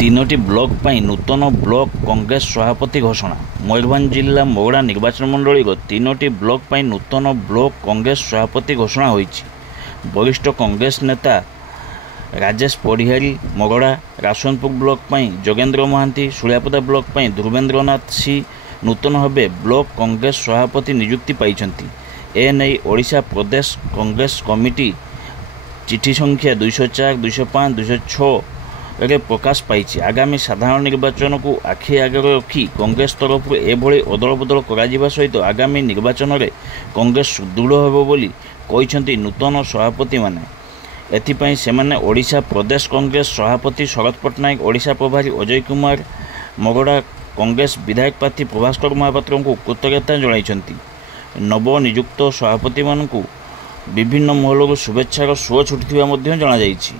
तीनोटी block पर नूतन block Congress सभापति घोषणा। मयूरभंज जिला मोगड़ा निर्वाचन मंडली तीनोटी ब्लॉक पर नूतन ब्लॉक कांग्रेस सभापति घोषणा होईछि। वरिष्ठ कांग्रेस नेता राजेश पढ़िहारी मोगड़ा रासनपुर ब्लॉक पर जोगेन्द्र महांती, सुलियापदा ब्लॉक पर ध्रुवेन्द्रनाथ सी नूतन भावे ब्लॉक कांग्रेस सभापति नियुक्ति पाइछन्ति। एने ओडिशा प्रदेश कांग्रेस कमिटी चिठी संख्या 204, 205, 206 रे प्रकाश पाई। आगामी साधारण निर्वाचन को आखि आगे रखी कांग्रेस तरफ एभली अदल बदल करा सहित आगामी निर्वाचन में कांग्रेस सुदृढ़ हेबो बोली कहिसेंति नूतन सभापति माने। एथिपाई सेमाने ओडिशा प्रदेश कांग्रेस सभापति शरद पट्टनायक, ओडिशा प्रभारी अजय कुमार, मोगड़ा कांग्रेस विधायक प्रार्थी प्रभास्कर महापात्र को कृतज्ञता जणाइछन्ति। नवनियुक्त सभापति मानकु विभिन्न महलू शुभेच्छार सुओ छुटिथिबा मध्य जणाଯାଇଛି।